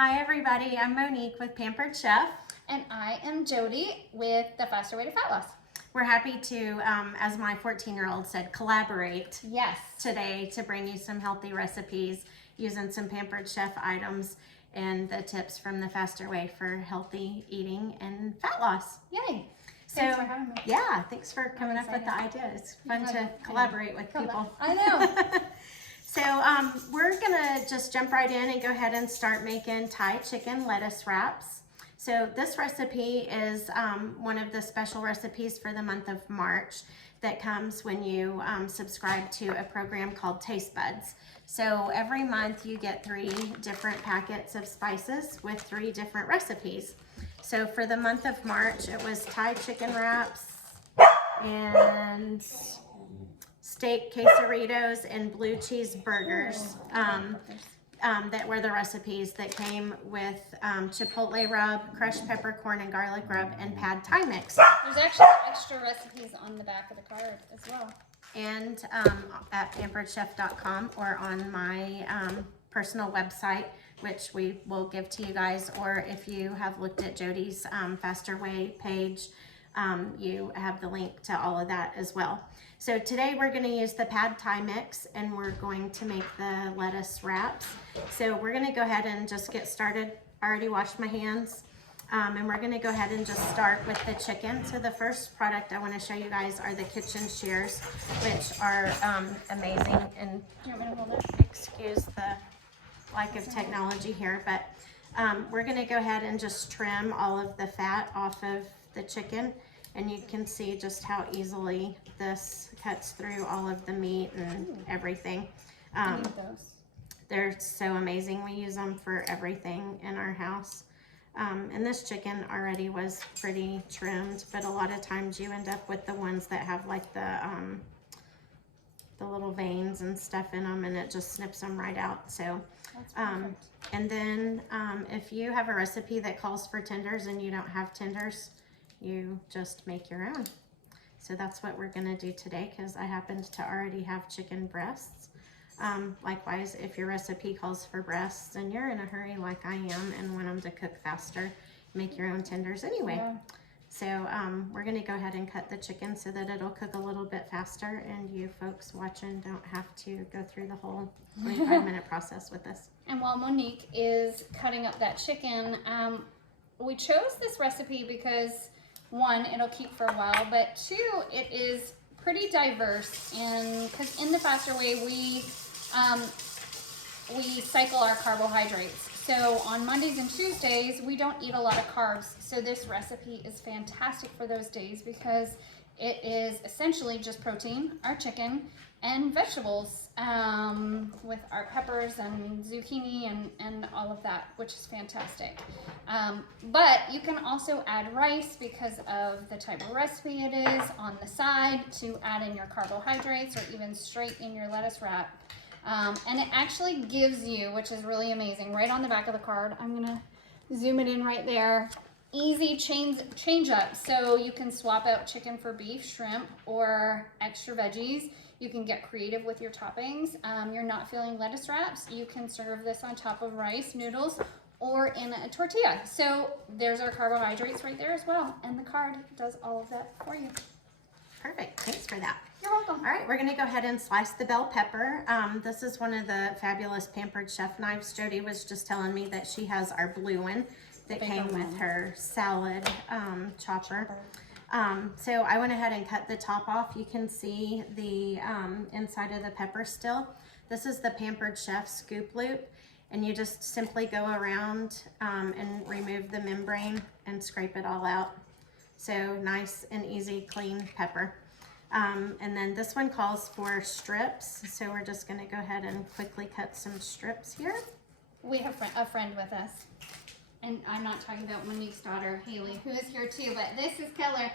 Hi everybody, I'm Monique with Pampered Chef. And I am Jodi with The Faster Way to Fat Loss. We're happy to, as my 14-year-old said, collaborate today to bring you some healthy recipes using some Pampered Chef items and the tips from The Faster Way for healthy eating and fat loss. Yay! Thanks for having me. Yeah, thanks for coming up with the idea. It's fun to collaborate with people. I know. So we're gonna just jump right in and go ahead and start making Thai chicken lettuce wraps. So this recipe is one of the special recipes for the month of March that comes when you subscribe to a program called Taste Buds. So every month you get 3 different packets of spices with 3 different recipes. So for the month of March, it was Thai chicken wraps and steak quesadillas and blue cheese burgers. That were the recipes that came with chipotle rub, crushed peppercorn and garlic rub, and pad Thai mix. There's actually extra recipes on the back of the card as well. And at pamperedchef.com or on my personal website, which we will give to you guys, or if you have looked at Jodi's Faster Way page, you have the link to all of that as well. So today we're going to use the pad Thai mix and we're going to make the lettuce wraps. So we're going to go ahead and just get started. I already washed my hands. And we're going to go ahead and just start with the chicken. So the first product I want to show you guys are the kitchen shears, which are amazing. And excuse the lack of technology here, but we're going to go ahead and just trim all of the fat off of the chicken. And you can see just how easily this cuts through all of the meat and everything. I need those. They're so amazing. We use them for everything in our house. And this chicken already was pretty trimmed, but a lot of times you end up with the ones that have like the little veins and stuff in them, and it just snips them right out. So, and then if you have a recipe that calls for tenders and you don't have tenders, you just make your own. So that's what we're gonna do today because I happened to already have chicken breasts. Likewise, if your recipe calls for breasts and you're in a hurry like I am and want them to cook faster, make your own tenders anyway. Yeah. So we're gonna go ahead and cut the chicken so that it'll cook a little bit faster and you folks watching don't have to go through the whole 45-minute process with us. And while Monique is cutting up that chicken, we chose this recipe because 1, it'll keep for a while, but 2, it is pretty diverse, and because in the Faster Way we cycle our carbohydrates. So on Mondays and Tuesdays we don't eat a lot of carbs, so this recipe is fantastic for those days because it is essentially just protein, our chicken, and vegetables with our peppers and zucchini and all of that, which is fantastic. But you can also add rice because of the type of recipe it is on the side to add in your carbohydrates or even straight in your lettuce wrap. And it actually gives you, which is really amazing, right on the back of the card. I'm gonna zoom it in right there. Easy change up. So you can swap out chicken for beef, shrimp, or extra veggies. You can get creative with your toppings. You're not feeling lettuce wraps, you can serve this on top of rice, noodles, or in a tortilla. So there's our carbohydrates right there as well. And the card does all of that for you. Perfect, thanks for that. You're welcome. All right, we're gonna go ahead and slice the bell pepper. This is one of the fabulous Pampered Chef knives. Jodi was just telling me that she has our blue one that came with her salad chopper. So I went ahead and cut the top off. You can see the inside of the pepper still. This is the Pampered Chef scoop loop, and you just simply go around and remove the membrane and scrape it all out. So nice and easy, clean pepper. And then this one calls for strips. So we're just gonna go ahead and quickly cut some strips here. We have a friend with us. And I'm not talking about Monique's daughter, Haley, who is here too, but this is Keller.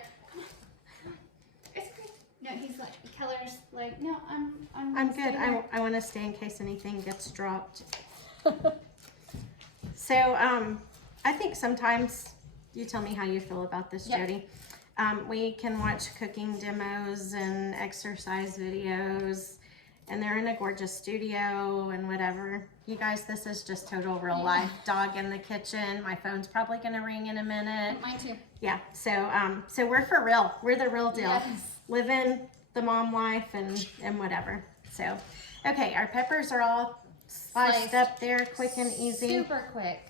It's good. No, he's like, Keller's like, no, I'm good. I want to stay in case anything gets dropped. So I think sometimes, you tell me how you feel about this, Jodi. We can watch cooking demos and exercise videos, and they're in a gorgeous studio and whatever. You guys, this is just total real life. Dog in the kitchen. My phone's probably gonna ring in a minute. Mine too. Yeah, so we're for real. We're the real deal. Yes. Living the mom life and whatever. So, okay, our peppers are all sliced up there, quick and easy. Super quick.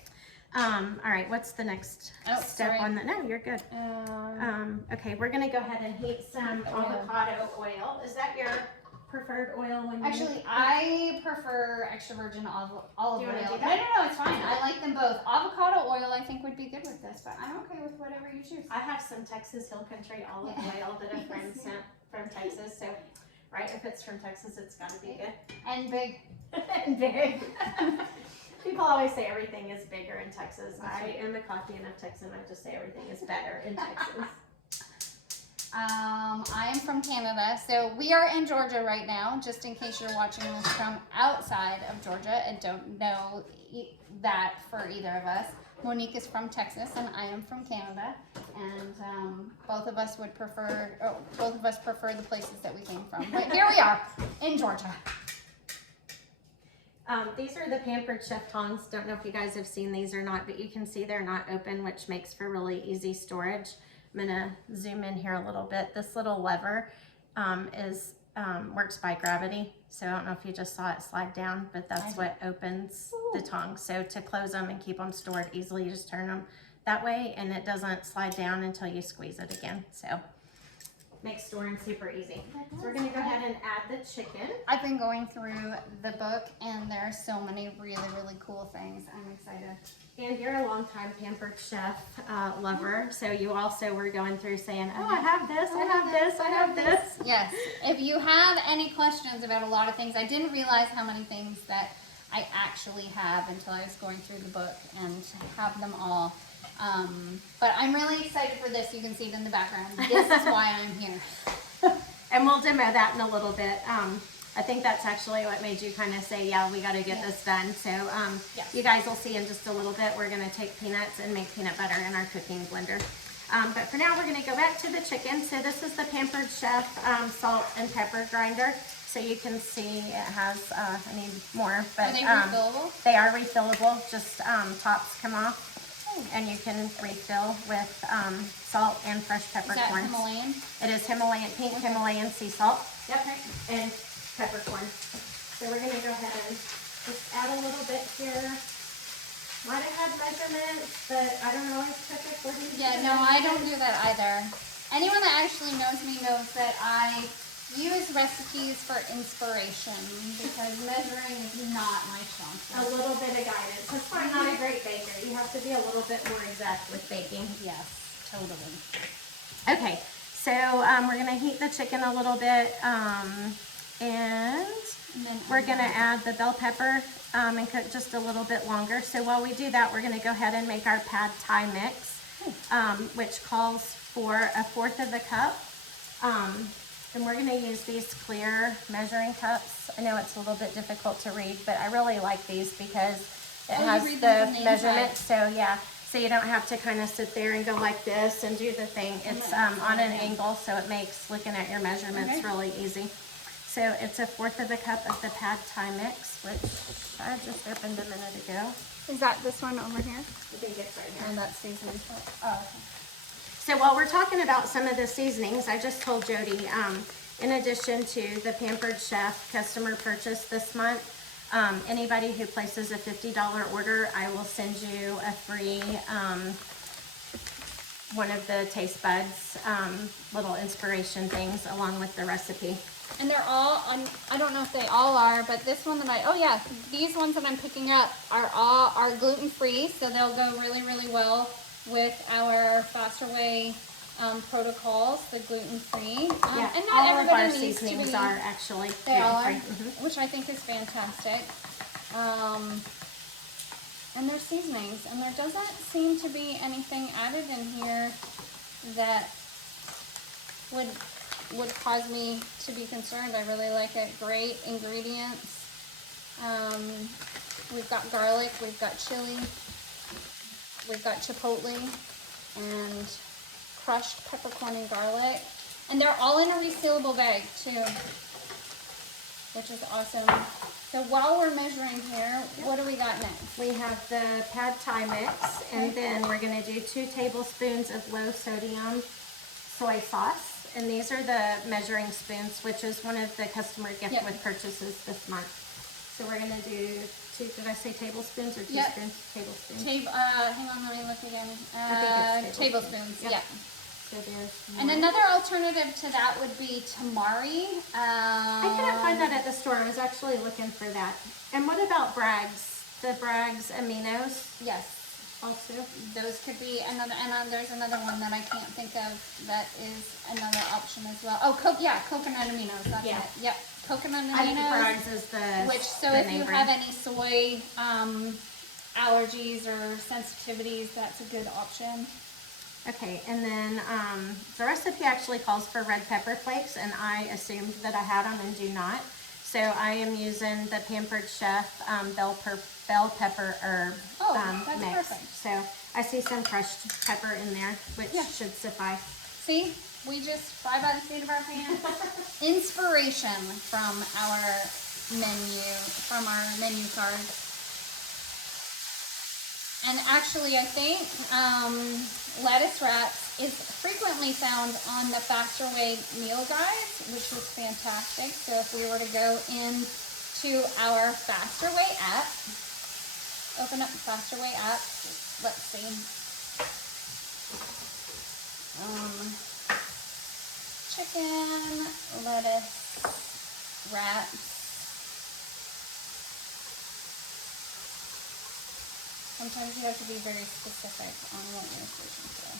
All right, what's the next step sorry. on that? No, you're good. Okay, we're gonna go ahead and heat some avocado oil. Is that your preferred oil when you Actually, I prefer extra virgin olive oil. Do you wanna do No, that? it's fine. I like them both. Avocado oil, I think, would be good with this, but I'm okay with whatever you choose. I have some Texas Hill Country olive oil that a friend sent from Texas. So, right, if it's from Texas, it's got to be good. And big. And big. People always say everything is bigger in Texas. I am a coffee enough Texan. I just say everything is better in Texas. I am from Canada, so we are in Georgia right now, just in case you're watching this from outside of Georgia and don't know that for either of us. Monique is from Texas and I am from Canada, and both of us prefer the places that we came from. But here we are in Georgia. These are the Pampered Chef tongs. Don't know if you guys have seen these or not, but you can see they're not open, which makes for really easy storage. I'm gonna zoom in here a little bit. This little lever works by gravity. So I don't know if you just saw it slide down, but that's what opens the tongs. So to close them and keep them stored easily, you just turn them that way and it doesn't slide down until you squeeze it again. So makes storing super easy. So we're gonna go ahead and add the chicken. I've been going through the book and there are so many really, really cool things. I'm excited. And you're a longtime Pampered Chef lover, so you also were going through saying, oh, I have this, I have this, I have this. Yes. If you have any questions about a lot of things, I didn't realize how many things that I actually have until I was going through the book and have them all. But I'm really excited for this. You can see it in the background. This is why I'm here. And we'll demo that in a little bit. I think that's actually what made you kind of say, yeah, we got to get this done. So you guys will see in just a little bit, we're going to take peanuts and make peanut butter in our cooking blender. But for now, we're going to go back to the chicken. So this is the Pampered Chef salt and pepper grinder. So you can see it has, I need more, but Are they refillable? They are refillable. Just tops come off. And you can refill with salt and fresh peppercorns. Is that Himalayan? It is Himalayan, pink Himalayan sea salt. Yep, and peppercorn. So we're gonna go ahead and just add a little bit here. Might have had measurements, but I don't always check according to I don't do that either. Anyone that actually knows me knows that I use recipes for inspiration because measuring is not my strong a little bit of guidance. That's why I'm not a great baker. You have to be a little bit more exact with baking. Yes, totally. Okay, so we're gonna heat the chicken a little bit, and then we're gonna add the bell pepper and cook just a little bit longer. So while we do that, we're gonna go ahead and make our pad thai mix, which calls for 1/4 of a cup. And we're gonna use these clear measuring cups. I know it's a little bit difficult to read, but I really like these because it has the measurements. So yeah, so you don't have to kind of sit there and go like this and do the thing. It's on an angle, so it makes looking at your measurements really easy. So it's 1/4 of a cup of the pad thai mix, which I just opened a minute ago. Is that this one over here? I think it's right here. And that's seasoning. Oh, okay. So while we're talking about some of the seasonings, I just told Jodi, in addition to the Pampered Chef customer purchase this month, anybody who places a $50 order, I will send you a free one of the taste buds little inspiration things along with the recipe. And they're all, I don't know if they all are, but this one that these ones that I'm picking up are gluten-free, so they'll go really, really well with our faster way protocols, the gluten-free. Yeah, and not all of everybody our needs to seasonings be, are actually they all are, gluten-free. which I think is fantastic. And they're seasonings, and there doesn't seem to be anything added in here that would cause me to be concerned. I really like it. Great ingredients. We've got garlic, we've got chili, we've got chipotle, and crushed peppercorn and garlic. And they're all in a resealable bag too, which is awesome. So while we're measuring here, what do we got next? We have the pad thai mix, and then we're gonna do 2 tablespoons of low sodium soy sauce. And these are the measuring spoons, which is one of the customer gift with purchases this month. So we're gonna do 2, did I say tablespoons or teaspoons? Tablespoons. Hang on, let me look again. I think it's tablespoons, Yep. yeah. So there's And one. another alternative to that would be tamari. I couldn't find that at the store. I was actually looking for that. And what about Bragg's? The Bragg's aminos Yes, also? those could be another, and there's another one that I can't think of that is another option as well. Oh, coconut aminos, that's Yeah. it. Yep, coconut I think aminos. Bragg's is the Which, so the if you name have brand. any soy allergies or sensitivities, that's a good option. Okay, and then the recipe actually calls for red pepper flakes, and I assumed that I had them and do not. So I am using the Pampered Chef bell pepper herb That's mix. perfect. So I see some crushed pepper in there, which should suffice. See, we just fly by the seat of our pants. Inspiration from our menu cards. And actually, I think lettuce wraps is frequently found on the Faster Way meal guides, which is fantastic. So if we were to go into our Faster Way app, open up the Faster Way app, let's see. Chicken, lettuce wraps. Sometimes you have to be very specific on what you're searching for.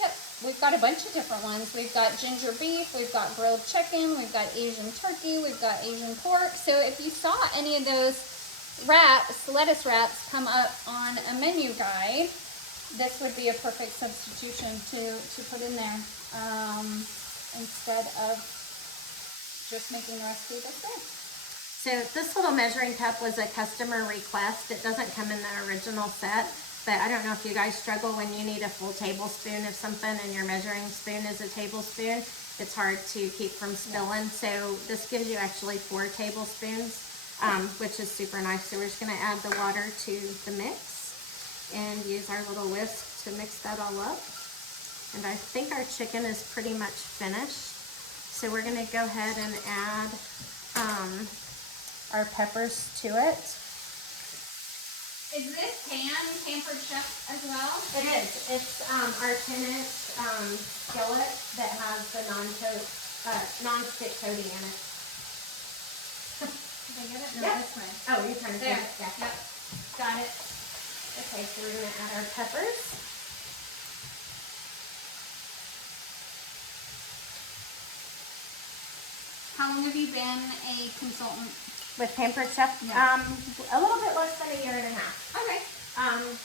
Yep, we've got a bunch of different ones. We've got ginger beef, we've got grilled chicken, we've got Asian turkey, we've got Asian pork. So if you saw any of those wraps, lettuce wraps, come up on a menu guide, this would be a perfect substitution to put in there instead of just making the recipe this way. So this little measuring cup was a customer request. It doesn't come in the original set, but I don't know if you guys struggle when you need a full tablespoon of something and your measuring spoon is a tablespoon. It's hard to keep from spilling. So this gives you actually 4 tablespoons, which is super nice. So we're just gonna add the water to the mix and use our little whisk to mix that all up. And I think our chicken is pretty much finished. So we're gonna go ahead and add our peppers to it. Is this pan Pampered Chef as well? It is. It's our 10-inch skillet that has the non-stick coating in it. Did I get it? No, Yep. this way. Oh, you're trying to There. say it? Yeah. Yep. Got it. Okay, so we're gonna add our peppers. How long have you been a consultant? With Pampered Chef, Yeah. a little bit less than a year and a half. Okay.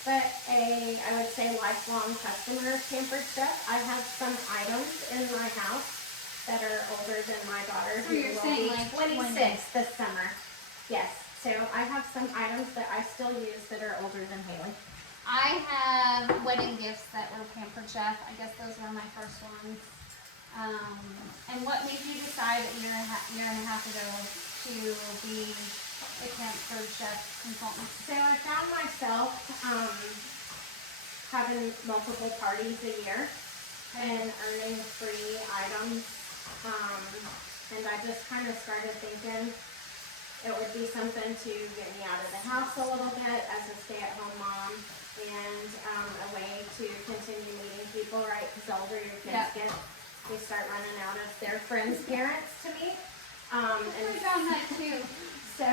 But I would say lifelong customer of Pampered Chef. I have some items in my house that are older than my daughter, So who you're will saying be like 26 this summer. Yes, so I have some items that I still use that are older than Haley. I have wedding gifts that were Pampered Chef. I guess those were my first ones. And what made you decide a year and a half ago to be a Pampered Chef consultant? So I found myself having multiple parties a year and earning free items. And I just kind of started thinking it would be something to get me out of the house a little bit as a stay-at-home mom, and a way to continue meeting people, right? Because the older your kids get, they start running out of their friends' parents to meet. I found that too. So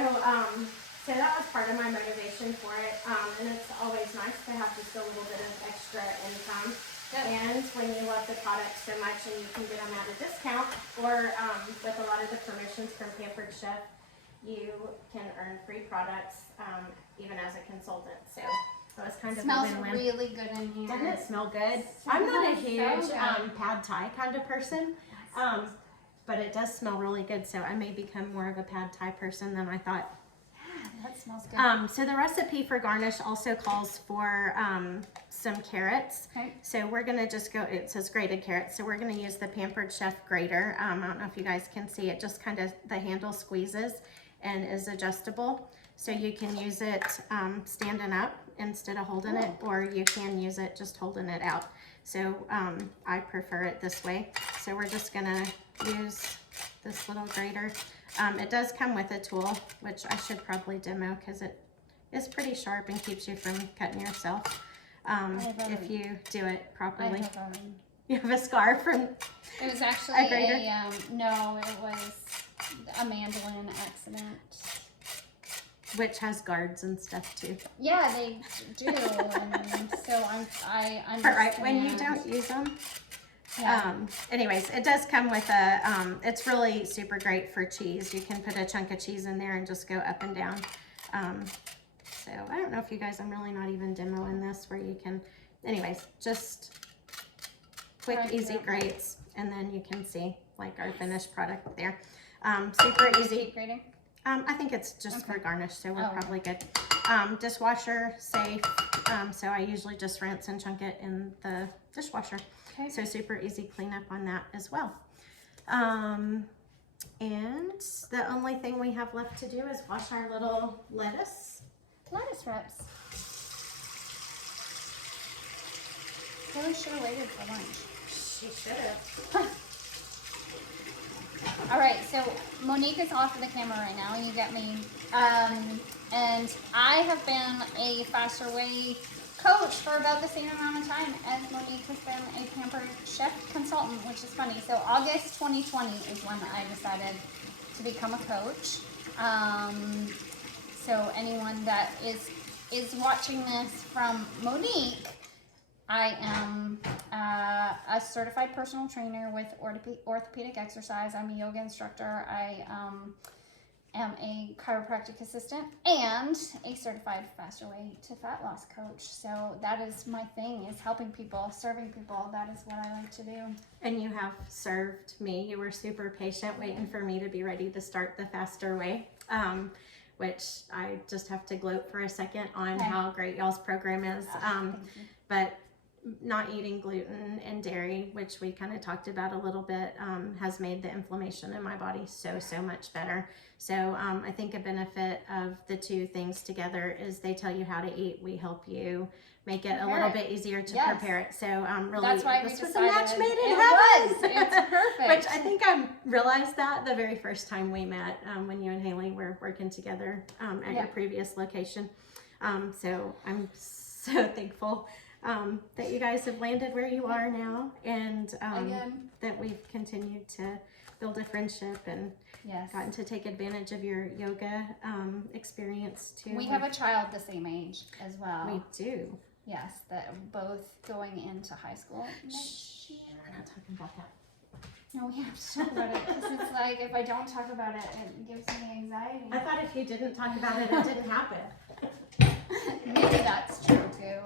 that was part of my motivation for it. And it's always nice to have just a little bit of extra income. Yep. And when you love the product so much and you can get them at a discount, or with a lot of the promotions from Pampered Chef, you can earn free products even as a consultant. So it was kind of a Smells win-win. really good in here. Doesn't it smell good? I'm not a Smells so huge good. pad thai kind of person, but it does smell really good. So I may become more of a pad thai person than I thought. That smells good. So the recipe for garnish also calls for some carrots. Okay. So we're gonna just go, it says grated carrots, so we're gonna use the Pampered Chef grater. I don't know if you guys can see it, just kind of, the handle squeezes and is adjustable. So you can use it standing up instead of holding it, or you can use it just holding it out. So I prefer it this way. So we're just gonna use this little grater. It does come with a tool, which I should probably demo because it is pretty sharp and keeps you from cutting yourself if you do it properly. You have a scar from It was actually a grater? no, it was a mandolin accident. Which has guards and stuff too. Yeah, they do. And so I understand. But right when you don't use them. Yeah. Anyways, it does come with a, it's really super great for cheese. You can put a chunk of cheese in there and just go up and down. So I don't know if you guys, I'm really not even demoing this where you can, anyways, just quick, easy grates. And then you can see like our finished product there. Super easy. Keep grating? I think it's just for garnish, so we're probably good. Dishwasher safe, so I usually just rinse and chunk it in the dishwasher. Okay. So super easy cleanup on that as well. And the only thing we have left to do is wash our little lettuce. Lettuce wraps. Really should have waited for lunch. She should have. All right, so Monique is off of the camera right now. You get me. And I have been a Faster Way coach for about the same amount of time as Monique has been a Pampered Chef consultant, which is funny. So August 2020 is when I decided to become a coach. So anyone that is watching this from Monique, I am a certified personal trainer with orthopedic exercise. I'm a yoga instructor. I am a chiropractic assistant and a certified Faster Way to Fat Loss coach. So that is my thing, is helping people, serving people. That is what I like to do. And you have served me. You were super patient waiting for me to be ready to start the Faster Way, which I just have to gloat for a second on how great y'all's program is. But not eating gluten and dairy, which we kind of talked about a little bit, has made the inflammation in my body so much better. So I think a benefit of the two things together is they tell you how to eat. We help you make it a little bit easier to prepare it. So really, that's why this we was decided a match made in it heaven. was. It's perfect. Which I think I realized that the very first time we met, when you and Haley were working together at your previous location. So I'm so thankful that you guys have landed where you are now, and that we've continued to build a friendship and gotten to take advantage of your yoga experience too. We have a child the same age as well. We do. Yes, that both going into high school next year. We're not talking about that. No, we have to talk about it because it's like if I don't talk about it, it gives me anxiety. I thought if you didn't talk about it, it didn't happen. Maybe that's true too.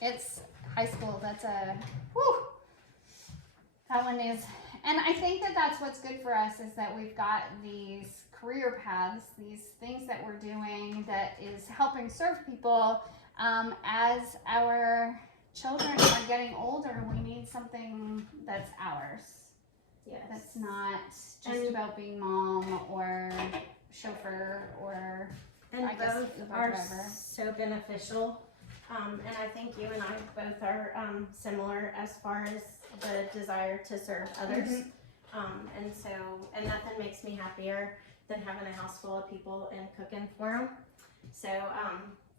It's high school. That's a whew. That one is, and I think that that's what's good for us is that we've got these career paths, these things that we're doing that is helping serve people. As our children are getting older, we need something that's ours. Yes. That's not just about being mom or chauffeur or And I guess both Uber are driver. so beneficial. And I think you and I both are similar as far as the desire to serve others. And nothing makes me happier than having a house full of people and cooking for them. So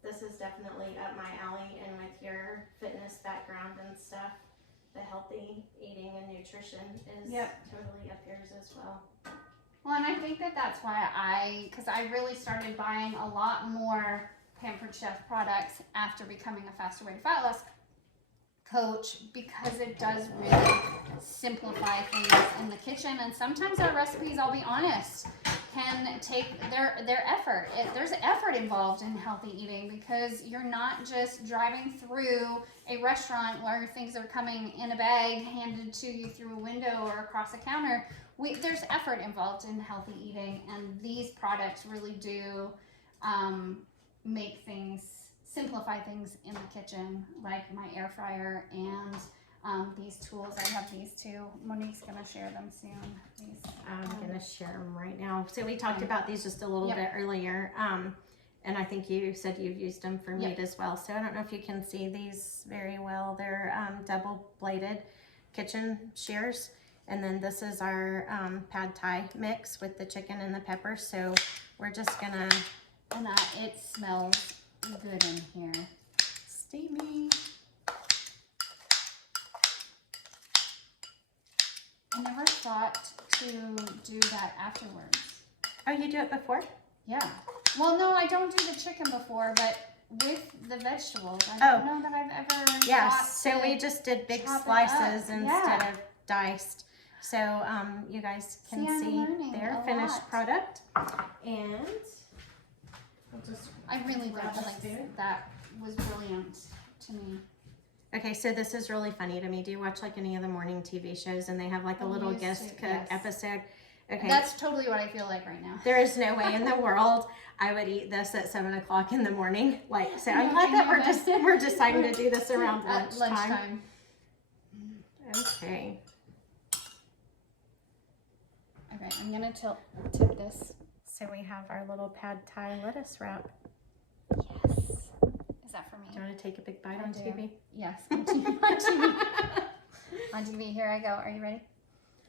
this is definitely up my alley, and with your fitness background and stuff, the healthy eating and nutrition is totally up yours as well. Well, and I think that that's why because I really started buying a lot more Pampered Chef products after becoming a Faster Way to Fat Loss coach, because it does really simplify things in the kitchen. And sometimes our recipes, I'll be honest, can take their effort. There's effort involved in healthy eating, because you're not just driving through a restaurant where things are coming in a bag handed to you through a window or across a counter. There's effort involved in healthy eating, and these products really do make things, simplify things in the kitchen, like my air fryer and these tools. I have these two. Monique's gonna share them soon. These, I'm gonna share them right now. So we talked about these just a little bit earlier, and I think you said you've used them for meat as well. So I don't know if you can see these very well. They're double-bladed kitchen shears, and then this is our pad thai mix with the chicken and the pepper. So we're just gonna. And it smells good in here. Steamy. I never thought to do that afterwards. Oh, you do it before? Yeah. Well, no, I don't do the chicken before, but with the vegetables, I don't know that I've ever. Yes. So we just did big slices instead of diced. So you guys can see their finished product, and we'll just. I really don't like that. Was brilliant to me. Okay, so this is really funny to me. Do you watch like any of the morning TV shows and they have like a little guest cook episode? Okay. That's totally what I feel like right now. There is no way in the world I would eat this at 7 o'clock in the morning. Like, so I'm glad that we're deciding to do this around lunchtime. Okay. Okay, I'm gonna tip this. So we have our little pad thai lettuce wrap. Yes. Is that for me? Do you want to take a big bite on TV? Yes. On TV. On TV. Here I go. Are you ready?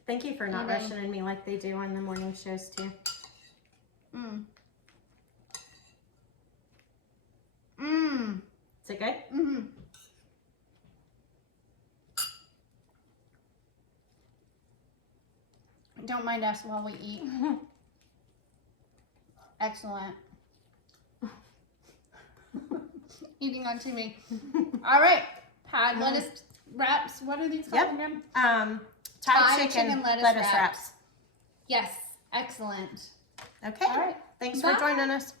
Thank you for not rushing me like they do on the morning shows too. Mmm. Mmm. Is it good? Mm-hmm. Don't mind us while we eat. Excellent. Eating on TV. All right. Pad lettuce wraps. What are these called again? Thai chicken lettuce wraps. Yes. Excellent. Okay. All right. Thanks for joining us.